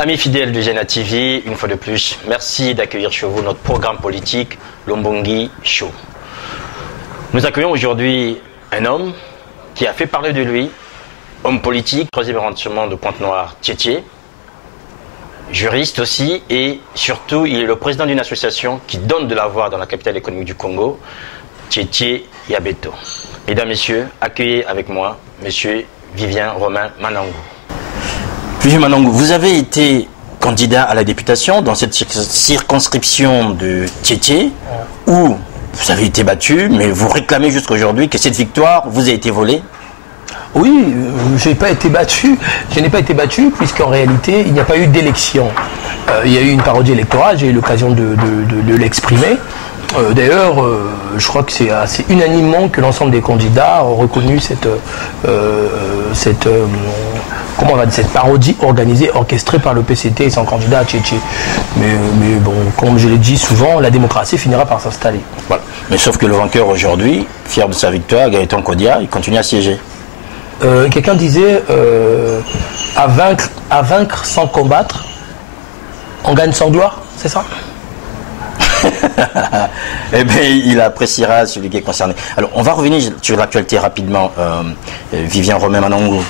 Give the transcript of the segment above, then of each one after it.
Amis fidèles de Géna TV, une fois de plus, merci d'accueillir chez vous notre programme politique, l'Ombongi Show. Nous accueillons aujourd'hui un homme qui a fait parler de lui, homme politique, troisième arrondissement de Pointe-Noire, Tietie, juriste aussi, et surtout, il est le président d'une association qui donne de la voix dans la capitale économique du Congo, Tietie Yabeto. Mesdames, Messieurs, accueillez avec moi Monsieur Vivien Romain Manangou. Vivien Manangou, vous avez été candidat à la députation dans cette circonscription de Tietie, où vous avez été battu, mais vous réclamez jusqu'à aujourd'hui que cette victoire vous a été volée. Oui, je n'ai pas été battu. Je n'ai pas été battu puisqu'en réalité, il n'y a pas eu d'élection. Il y a eu une parodie électorale, j'ai eu l'occasion de l'exprimer. D'ailleurs, je crois que c'est assez unanimement que l'ensemble des candidats ont reconnu cette parodie organisée, orchestrée par le PCT et son candidat à Tietie. Mais bon, comme je l'ai dit souvent, la démocratie finira par s'installer. Voilà. Mais sauf que le vainqueur aujourd'hui, fier de sa victoire, Gaëtan Kodia, il continue à siéger. Quelqu'un disait à vaincre sans combattre, on gagne sans gloire, c'est ça? Eh bien, il appréciera celui qui est concerné. Alors, on va revenir sur l'actualité rapidement. Vivien Romain Manangou.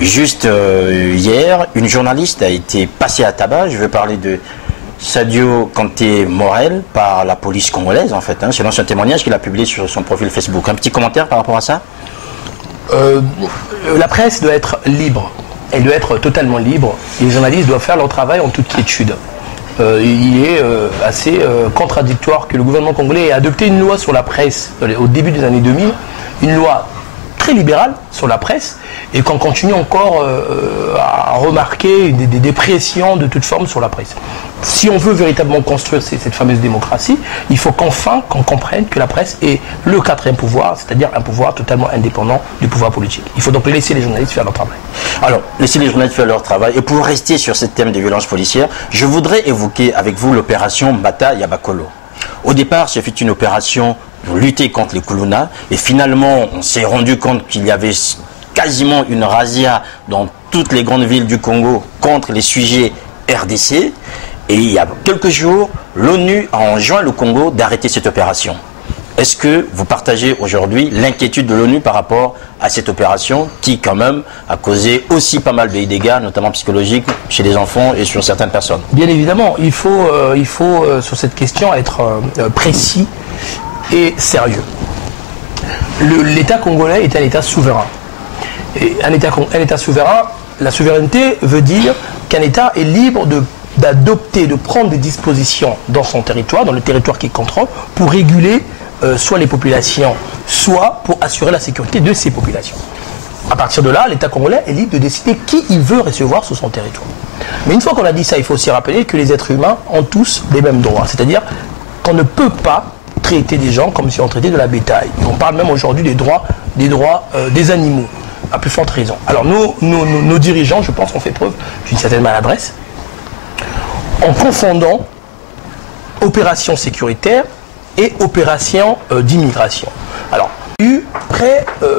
Juste hier, une journaliste a été passée à tabac. Je veux parler de Sadio Kanté Morel par la police congolaise, en fait. C'est l'ancien témoignage qu'il a publié sur son profil Facebook. Un petit commentaire par rapport à ça? La presse doit être libre. Elle doit être totalement libre. Les journalistes doivent faire leur travail en toute quiétude. Il est assez contradictoire que le gouvernement congolais ait adopté une loi sur la presse au début des années 2000, une loi très libérale sur la presse, et qu'on continue encore à remarquer des dépressions de toute forme sur la presse. Si on veut véritablement construire cette fameuse démocratie, il faut qu'enfin qu'on comprenne que la presse est le quatrième pouvoir, c'est-à-dire un pouvoir totalement indépendant du pouvoir politique. Il faut donc laisser les journalistes faire leur travail. Alors, laisser les journalistes faire leur travail. Et pour rester sur ce thème des violences policières, je voudrais évoquer avec vous l'opération Bata Yabakolo. Au départ, c'est fait une opération pour lutter contre les Kuluna, et finalement, on s'est rendu compte qu'il y avait quasiment une razzia dans toutes les grandes villes du Congo contre les sujets RDC. Et il y a quelques jours, l'ONU a enjoint le Congo d'arrêter cette opération. Est-ce que vous partagez aujourd'hui l'inquiétude de l'ONU par rapport à cette opération qui, quand même, a causé aussi pas mal de dégâts, notamment psychologiques, chez les enfants et sur certaines personnes? Bien évidemment, il faut sur cette question être précis et sérieux. L'État congolais est un État souverain. Et un État souverain, la souveraineté veut dire qu'un État est libre d'adopter, de prendre des dispositions dans son territoire, dans le territoire qu'il contrôle, pour réguler soit les populations, soit pour assurer la sécurité de ces populations. À partir de là, l'État congolais est libre de décider qui il veut recevoir sur son territoire. Mais une fois qu'on a dit ça, il faut aussi rappeler que les êtres humains ont tous les mêmes droits. C'est-à-dire qu'on ne peut pas traiter des gens comme si on traitait de la bétail. On parle même aujourd'hui des droits des animaux, à plus forte raison. Alors nos dirigeants, je pense, ont fait preuve d'une certaine maladresse en confondant opération sécuritaire et opération d'immigration. Alors, il y a eu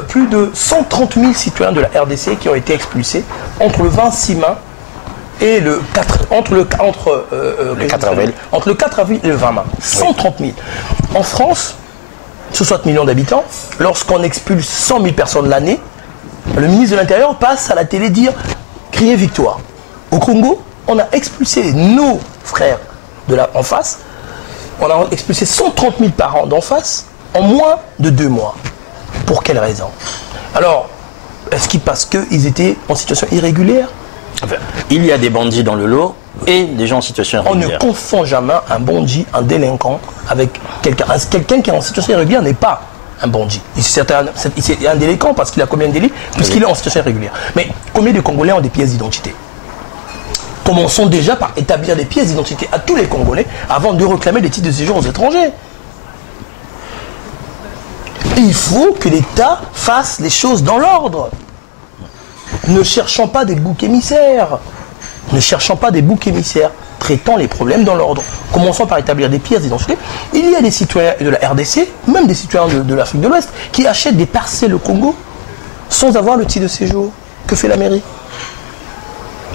plus de 130 000 citoyens de la RDC qui ont été expulsés entre le 26 mai et le 4 avril et le 20 mai. 130 000. En France, 60 millions d'habitants, lorsqu'on expulse 100 000 personnes l'année, le ministre de l'Intérieur passe à la télé crier victoire. Au Congo, on a expulsé nos frères en face, on a expulsé 130 000 parents d'en face en moins de 2 mois. Pour quelle raison? Alors, est-ce parce qu'ils étaient en situation irrégulière? Enfin, il y a des bandits dans le lot et des gens en situation irrégulière. On ne confond jamais un bandit, un délinquant avec quelqu'un. Quelqu'un qui est en situation irrégulière n'est pas un bandit. C'est un délinquant parce qu'il a commis un délit, puisqu'il est en situation irrégulière. Mais combien de Congolais ont des pièces d'identité? Commençons déjà par établir des pièces d'identité à tous les Congolais avant de réclamer des titres de séjour aux étrangers. Et il faut que l'État fasse les choses dans l'ordre. Ne cherchons pas des boucs émissaires. Ne cherchons pas des boucs émissaires. Traitons les problèmes dans l'ordre. Commençons par établir des pièces d'identité. Il y a des citoyens de la RDC, même des citoyens de l'Afrique de l'Ouest, qui achètent des parcelles au Congo sans avoir le titre de séjour. Que fait la mairie?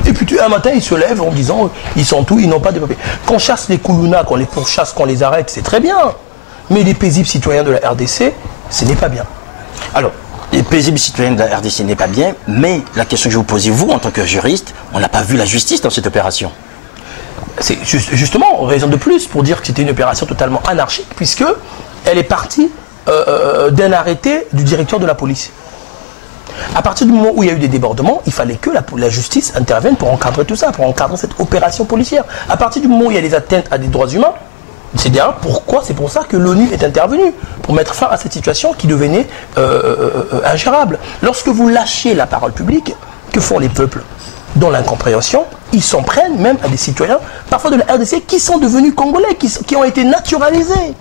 Et puis Un matin, ils se lèvent en disant ils sont tout, ils n'ont pas de papiers. Qu'on chasse les Koulouna, qu'on les pourchasse, qu'on les arrête, c'est très bien. Mais les paisibles citoyens de la RDC, ce n'est pas bien. Alors, les paisibles citoyens de la RDC n'est pas bien, mais la question que je vous posez, vous, en tant que juriste, on n'a pas vu la justice dans cette opération. C'est justement raison de plus pour dire que c'était une opération totalement anarchique, puisque elle est partie d'un arrêté du directeur de la police. À partir du moment où il y a eu des débordements, il fallait que la justice intervienne pour encadrer tout ça, pour encadrer cette opération policière. À partir du moment où il y a des atteintes à des droits humains, c'est bien pourquoi, c'est pour ça que l'ONU est intervenue, pour mettre fin à cette situation qui devenait ingérable. Lorsque vous lâchez la parole publique, que font les peuples? Dans l'incompréhension, ils s'en prennent même à des citoyens, parfois de la RDC, qui sont devenus congolais, qui ont été naturalisés.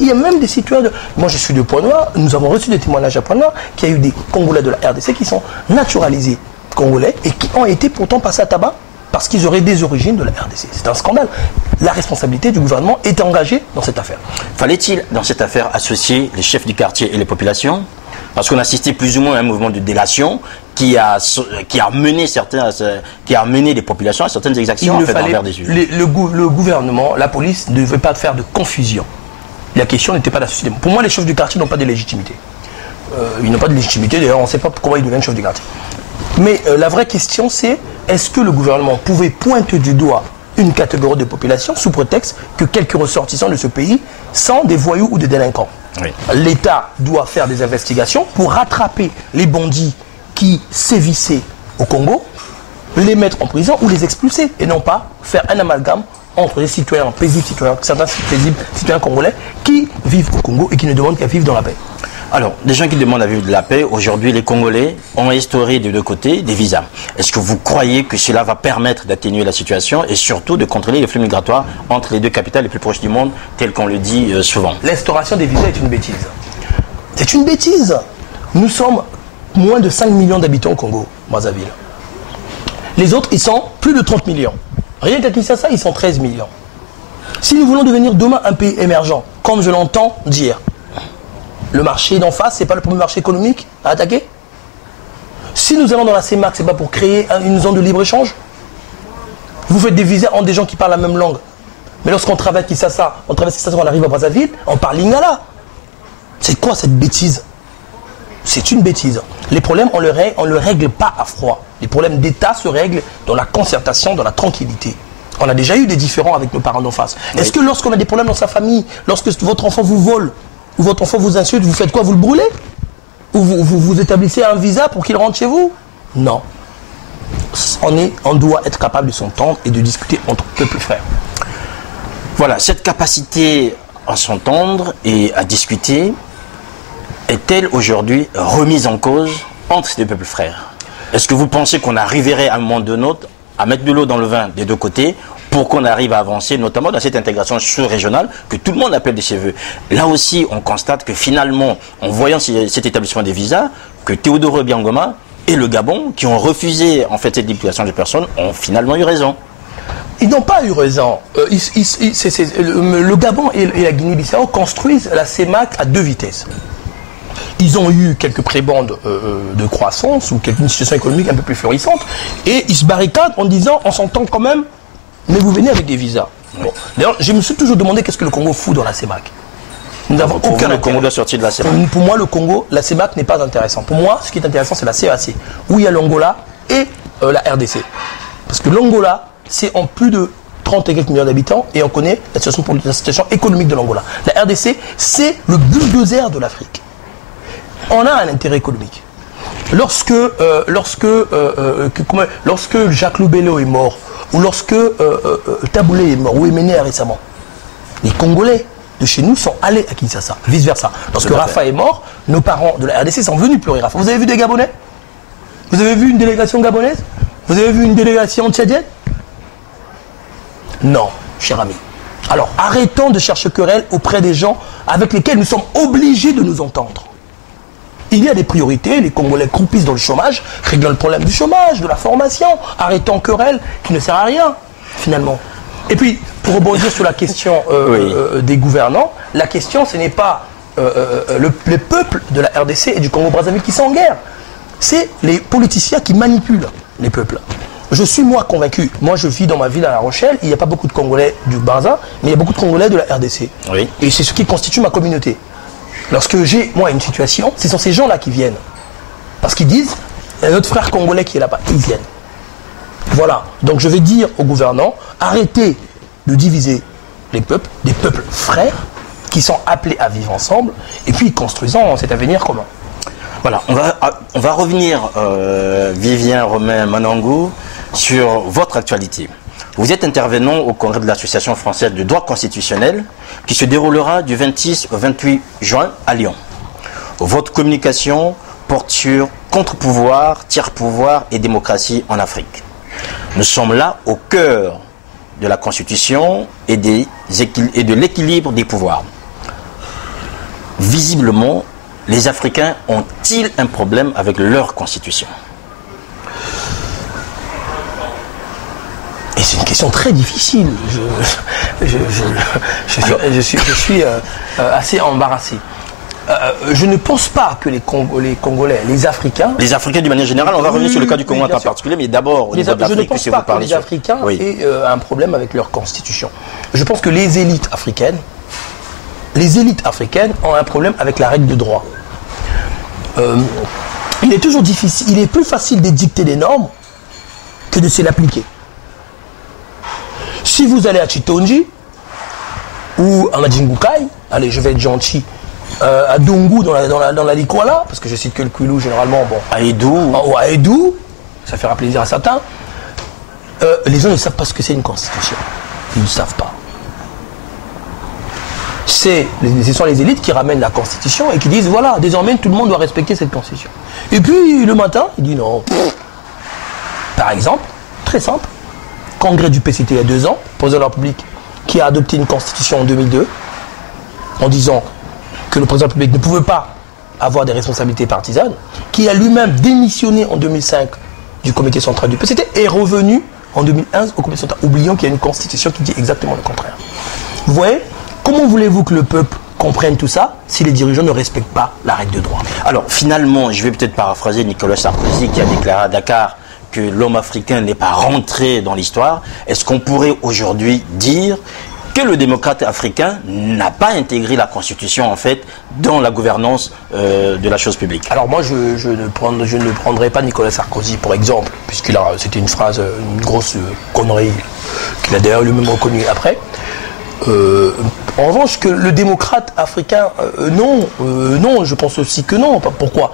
Il y a même des citoyens de... Moi, je suis de Pointe-Noire, nous avons reçu des témoignages à Pointe-Noire qu'il y a eu des Congolais de la RDC qui sont naturalisés congolais et qui ont été pourtant passés à tabac parce qu'ils auraient des origines de la RDC. C'est un scandale. La responsabilité du gouvernement est engagée dans cette affaire. Fallait-il, dans cette affaire, associer les chefs du quartier et les populations? Parce qu'on a assisté plus ou moins à un mouvement de délation qui a mené les populations à certaines exactions envers des yeux. Le gouvernement, la police ne devait pas faire de confusion. La question n'était pas d'associer. Pour moi, les chefs du quartier n'ont pas de légitimité. Ils n'ont pas de légitimité, d'ailleurs, on ne sait pas comment ils deviennent chefs du quartier. Mais la vraie question, c'est est-ce que le gouvernement pouvait pointer du doigt une catégorie de population sous prétexte que quelques ressortissants de ce pays sont des voyous ou des délinquants? Oui. L'État doit faire des investigations pour rattraper les bandits qui sévissaient au Congo, les mettre en prison ou les expulser, et non pas faire un amalgame entre les citoyens paisibles, certains paisibles citoyens congolais qui vivent au Congo et qui ne demandent qu'à vivre dans la paix. Alors, des gens qui demandent à vivre de la paix, aujourd'hui, les Congolais ont instauré des deux côtés des visas. Est-ce que vous croyez que cela va permettre d'atténuer la situation et surtout de contrôler les flux migratoires entre les deux capitales les plus proches du monde, tel qu'on le dit souvent? L'instauration des visas est une bêtise. C'est une bêtise. Nous sommes moins de 5 millions d'habitants au Congo, Brazzaville. Les autres, ils sont plus de 30 millions. Rien qu'à Kinshasa, ils sont 13 millions. Si nous voulons devenir demain un pays émergent, comme je l'entends dire, le marché d'en face, ce n'est pas le premier marché économique à attaquer. Si nous allons dans la CEMAC, ce n'est pas pour créer une zone de libre-échange. Vous faites des visas entre des gens qui parlent la même langue. Mais lorsqu'on traverse Kinshasa, on arrive à Brazzaville, on parle lingala. C'est quoi cette bêtise? C'est une bêtise. Les problèmes, on ne le règle pas à froid. Les problèmes d'État se règlent dans la concertation, dans la tranquillité. On a déjà eu des différends avec nos parents d'en face. Oui. Est-ce que lorsqu'on a des problèmes dans sa famille, lorsque votre enfant vous vole, ou votre enfant vous insulte, vous faites quoi? Vous le brûlez? Ou vous établissez un visa pour qu'il rentre chez vous? Non. On doit être capable de s'entendre et de discuter entre peuples frères. Voilà, cette capacité à s'entendre et à discuter est-elle aujourd'hui remise en cause entre ces deux peuples frères? Est-ce que vous pensez qu'on arriverait à un moment donné à mettre de l'eau dans le vin des deux côtés pour qu'on arrive à avancer, notamment dans cette intégration sous-régionale que tout le monde appelle de ses voeux? Là aussi, on constate que finalement, en voyant cet établissement des visas, que Théodore Obiangoma et le Gabon, qui ont refusé en fait cette déportation des personnes, ont finalement eu raison. Ils n'ont pas eu raison. Le Gabon et la Guinée-Bissau construisent la CEMAC à deux vitesses. Ils ont eu quelques prébandes de croissance ou une situation économique un peu plus florissante et ils se barricadent en disant on s'entend quand même, mais vous venez avec des visas. Bon. D'ailleurs, je me suis toujours demandé qu'est-ce que le Congo fout dans la CEMAC. Nous n'avons aucun intérêt. Le Congo doit sortir de la CEMAC. Pour moi, le Congo, la CEMAC n'est pas intéressant. Pour moi, ce qui est intéressant, c'est la CEAC, où il y a l'Angola et la RDC. Parce que l'Angola, c'est en plus de 30 et quelques millions d'habitants et on connaît la situation économique de l'Angola. La RDC, c'est le bulldozer de l'Afrique. On a un intérêt économique. Lorsque Jacques Loubello est mort, ou lorsque Taboulé est mort, ou Emene récemment, les Congolais de chez nous sont allés à Kinshasa, vice-versa. Lorsque Rafa est mort, nos parents de la RDC sont venus pleurer Rafa. Vous avez vu des Gabonais? Vous avez vu une délégation gabonaise? Vous avez vu une délégation tchadienne? Non, cher ami. Alors, arrêtons de chercher querelle auprès des gens avec lesquels nous sommes obligés de nous entendre. Il y a des priorités, les Congolais croupissent dans le chômage, réglons le problème du chômage, de la formation, arrêtons querelle qui ne sert à rien, finalement. Et puis, pour rebondir sur la question des gouvernants, la question, ce n'est pas les peuples de la RDC et du Congo-Brazzaville qui sont en guerre. C'est les politiciens qui manipulent les peuples. je suis moi convaincu. Moi, je vis dans ma ville à La Rochelle. Il n'y a pas beaucoup de Congolais du Barza, mais il y a beaucoup de Congolais de la RDC. Oui. Et c'est ce qui constitue ma communauté. Lorsque j'ai, moi, une situation, ce sont ces gens-là qui viennent. Parce qu'ils disent, il y a notre frère congolais qui est là-bas. Ils viennent. Voilà. Donc, je vais dire aux gouvernants, arrêtez de diviser les peuples, des peuples frères, qui sont appelés à vivre ensemble, et puis construisons cet avenir commun. Voilà, on va revenir, Vivien Romain Manangou, sur votre actualité. Vous êtes intervenant au congrès de l'Association française de droit constitutionnel qui se déroulera du 26 au 28 juin à Lyon. Votre communication porte sur contre-pouvoir, tiers-pouvoir et démocratie en Afrique. Nous sommes là au cœur de la Constitution et de l'équilibre des pouvoirs. Visiblement, les Africains ont-ils un problème avec leur constitution? Et c'est une question très difficile. Je suis assez embarrassé. Je ne pense pas que les Congolais, les Africains... Les Africains d'une manière générale, on va revenir sur le cas du Congo en particulier, mais d'abord au niveau de l'Afrique, je ne pense pas que les Africains aient un problème avec leur constitution. Je pense que les élites africaines ont un problème avec la règle de droit. Il est toujours difficile, il est plus facile d'édicter des normes que de se l'appliquer. Si vous allez à Chitonji ou à Madjingukai, allez, je vais être gentil, à Dongu dans la Likwala, parce que je cite que le Kwilu généralement, bon, à Edou, ou à Edou, ça fera plaisir à certains. Les gens ne savent pas ce que c'est une constitution. Ils ne savent pas. Ce sont les élites qui ramènent la constitution et qui disent voilà, désormais tout le monde doit respecter cette constitution. Et puis le matin, il dit non. Par exemple, très simple, congrès du PCT il y a 2 ans, président de la République qui a adopté une constitution en 2002 en disant que le président de la République ne pouvait pas avoir des responsabilités partisanes, qui a lui-même démissionné en 2005 du comité central du PCT et est revenu en 2011 au comité central, oubliant qu'il y a une constitution qui dit exactement le contraire. Vous voyez? Comment voulez-vous que le peuple comprenne tout ça si les dirigeants ne respectent pas la règle de droit? Alors finalement, je vais peut-être paraphraser Nicolas Sarkozy qui a déclaré à Dakar que l'homme africain n'est pas rentré dans l'histoire. Est-ce qu'on pourrait aujourd'hui dire que le démocrate africain n'a pas intégré la Constitution en fait dans la gouvernance de la chose publique? Alors moi je ne prendrai pas Nicolas Sarkozy pour exemple, c'était une phrase, une grosse connerie qu'il a d'ailleurs lui-même reconnu après. En revanche, que le démocrate africain, non, je pense aussi que non. Pourquoi?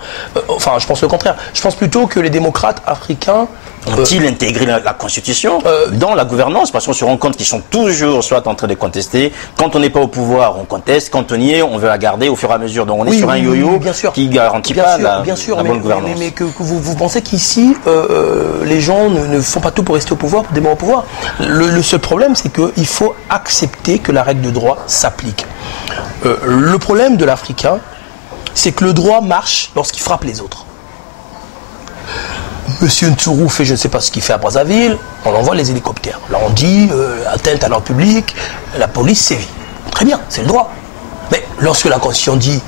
Enfin, je pense le contraire. Je pense plutôt que les démocrates africains ont-ils intégré la Constitution dans la gouvernance? Parce qu'on se rend compte qu'ils sont toujours soit en train de contester. Quand on n'est pas au pouvoir, on conteste. Quand on y est, on veut la garder au fur et à mesure. Donc on est sur un yo-yo qui ne garantit pas la bonne gouvernance. Mais que vous pensez qu'ici, les gens ne font pas tout pour rester au pouvoir, pour démarrer au pouvoir. Le seul problème, c'est qu'il faut accepter que la règle de droit s'applique. Le problème de l'Africain, c'est que le droit marche lorsqu'il frappe les autres. Monsieur Ntourou fait je ne sais pas ce qu'il fait à Brazzaville, on envoie les hélicoptères. Là on dit atteinte à l'ordre public, la police sévit. Très bien, c'est le droit. Mais lorsque la Constitution dit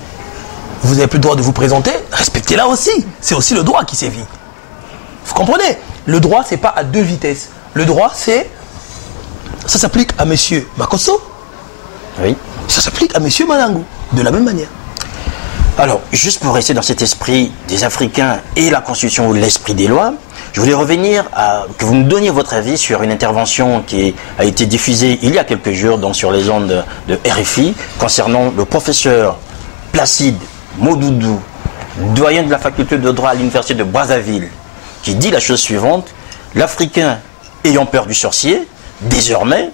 vous n'avez plus le droit de vous présenter, respectez-la aussi. C'est aussi le droit qui sévit. Vous comprenez? Le droit, c'est pas à 2 vitesses. Le droit, ça s'applique à monsieur Makosso. Oui. Ça s'applique à monsieur Manangou. De la même manière. Alors, juste pour rester dans cet esprit des Africains et la Constitution ou l'esprit des lois, je voulais revenir à que vous me donniez votre avis sur une intervention qui a été diffusée il y a quelques jours donc sur les ondes de RFI concernant le professeur Placide Modoudou, doyen de la faculté de droit à l'université de Brazzaville, qui dit la chose suivante: l'Africain ayant peur du sorcier, désormais,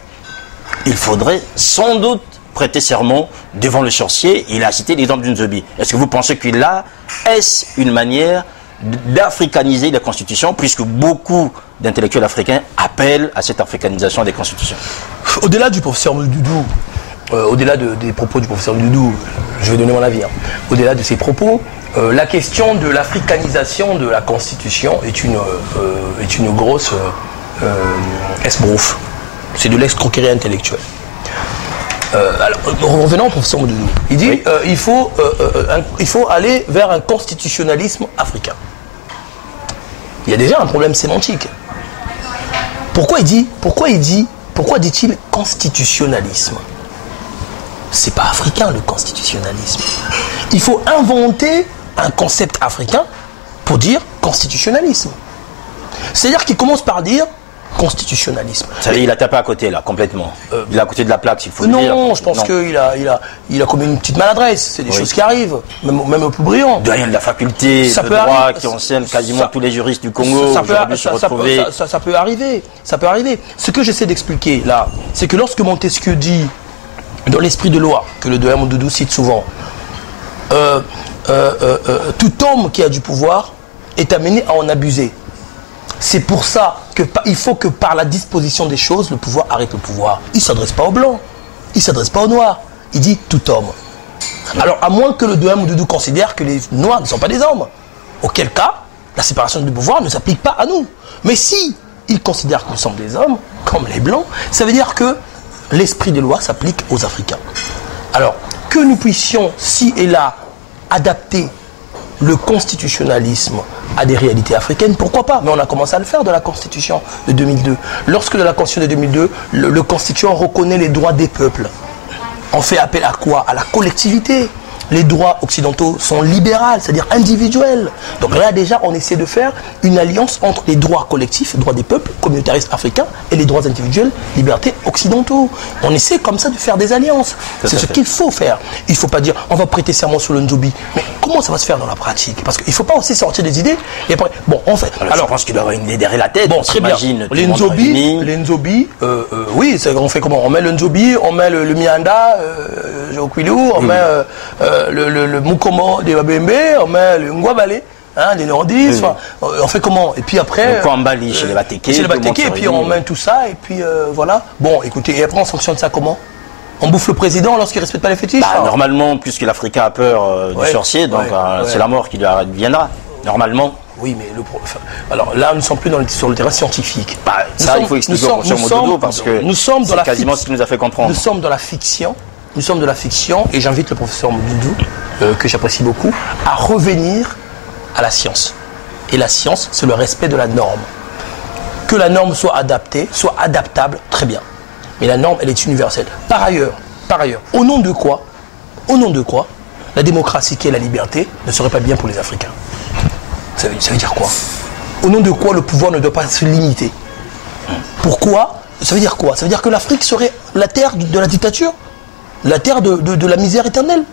il faudrait sans doute prêter serment devant le sorcier. Il a cité l'exemple d'une Zobi. Est-ce que vous pensez que là, est-ce une manière d'africaniser la Constitution, puisque beaucoup d'intellectuels africains appellent à cette africanisation des constitutions? Au-delà du professeur Modoudou, au-delà des propos du professeur Modoudou, je vais donner mon avis, au-delà de ses propos, la question de l'africanisation de la Constitution est une grosse esbrouffe. C'est de l'escroquerie intellectuelle. Alors, revenons au professeur Modoudou. Il dit oui. Il faut aller vers un constitutionnalisme africain. Il y a déjà un problème sémantique. Pourquoi dit-il constitutionnalisme? C'est pas africain le constitutionnalisme. Il faut inventer un concept africain pour dire constitutionnalisme. C'est-à-dire qu'il commence par dire constitutionnalisme. Ça veut dire il a tapé à côté là, complètement. Il est à côté de la plaque, s'il faut le dire. Non, je pense qu'il a commis une petite maladresse. C'est des choses qui arrivent, même au plus brillant. Doyen de la faculté de droit qui enseigne quasiment tous les juristes du Congo aujourd'hui se retrouver. Ça peut arriver. Ça peut arriver. Ce que j'essaie d'expliquer là, c'est que lorsque Montesquieu dit dans l'esprit de loi, que le doyen Doudou cite souvent, tout homme qui a du pouvoir est amené à en abuser. C'est pour ça qu'il faut que par la disposition des choses, le pouvoir arrête le pouvoir. Il ne s'adresse pas aux blancs, il ne s'adresse pas aux noirs. Il dit tout homme. Alors, à moins que le doyen Doudou considère que les noirs ne sont pas des hommes, auquel cas, la séparation du pouvoir ne s'applique pas à nous. Mais si il considère que nous sommes des hommes, comme les blancs, ça veut dire que l'esprit des lois s'applique aux Africains. Alors, que nous puissions, ci et là, adapter le constitutionnalisme à des réalités africaines, pourquoi pas? Mais on a commencé à le faire de la Constitution de 2002. Lorsque de la Constitution de 2002, le Constituant reconnaît les droits des peuples. On fait appel à quoi? À la collectivité. Les droits occidentaux sont libéraux, c'est-à-dire individuels. Donc là déjà, on essaie de faire une alliance entre les droits collectifs, les droits des peuples, communautaristes africains, et les droits individuels, libertés occidentaux. On essaie comme ça de faire des alliances. C'est ce qu'il faut faire. Il ne faut pas dire, on va prêter serment sur le Nzobi. Mais comment ça va se faire dans la pratique? Parce qu'il ne faut pas aussi sortir des idées. Et après, bon, on fait. Alors, je pense qu'il doit avoir une idée derrière la tête. Bon, très bien. Les Nzobi, oui, on fait comment? On met le Nzobi, on met le Mianda, Jokwilou, on met le Mukomo de Babembe, on met le Ngwabale, les Nordistes, on fait comment? Et puis après... Le Kwambali chez les Bateke. Et puis on met tout ça, et puis voilà. Bon, écoutez, et après on sanctionne ça comment? On bouffe le président lorsqu'il ne respecte pas les fétiches? Normalement, puisque l'Africain a peur du sorcier, donc c'est la mort qui lui viendra. Normalement. Oui, mais alors là, nous ne sommes plus sur le terrain scientifique. Il faut expliquer au professeur Mododo, parce que c'est quasiment ce qui nous a fait comprendre. Nous sommes dans la fiction. Nous sommes de la fiction et j'invite le professeur Doudou, que j'apprécie beaucoup, à revenir à la science. Et la science, c'est le respect de la norme. Que la norme soit adaptée, soit adaptable, très bien. Mais la norme, elle est universelle. Par ailleurs, au nom de quoi la démocratie qui est la liberté ne serait pas bien pour les Africains? Ça veut dire quoi? Au nom de quoi le pouvoir ne doit pas se limiter? Pourquoi? Ça veut dire quoi? Ça veut dire que l'Afrique serait la terre de la dictature? La terre de la misère éternelle?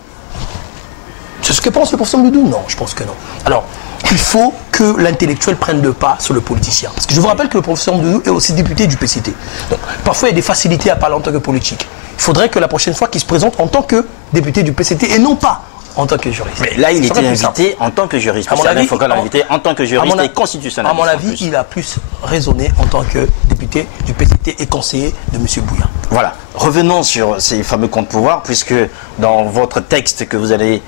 C'est ce que pense le professeur Doudou? Non, je pense que non. Alors, il faut que l'intellectuel prenne le pas sur le politicien. Parce que je vous rappelle que le professeur Doudou est aussi député du PCT. Donc, parfois, il y a des facilités à parler en tant que politique. Il faudrait que la prochaine fois qu'il se présente en tant que député du PCT et non pas en tant que juriste. Mais là, il était invité en tant que juriste. À mon avis, il faut qu'on l'invite en tant que juriste et constitutionnaliste. À mon avis, il a plus raisonné en tant que député du PCT et conseiller de M. Bouya. Voilà. Revenons sur ces fameux comptes pouvoirs, puisque dans votre texte que vous allez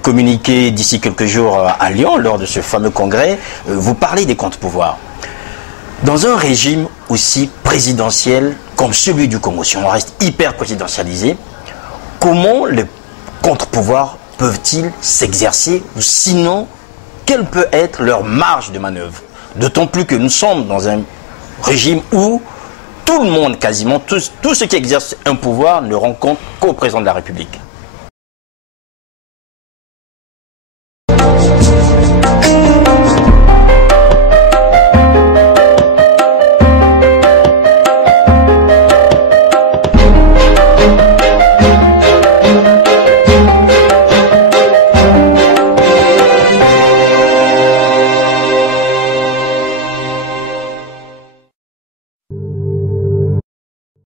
communiquer d'ici quelques jours à Lyon, lors de ce fameux congrès, vous parlez des comptes pouvoirs. Dans un régime aussi présidentiel comme celui du Congo, si on reste hyper présidentialisé, comment les contre-pouvoirs peuvent-ils s'exercer, ou sinon, quelle peut être leur marge de manœuvre? D'autant plus que nous sommes dans un régime où tout le monde, quasiment, tous ceux qui exercent un pouvoir ne rendent compte qu'au président de la République.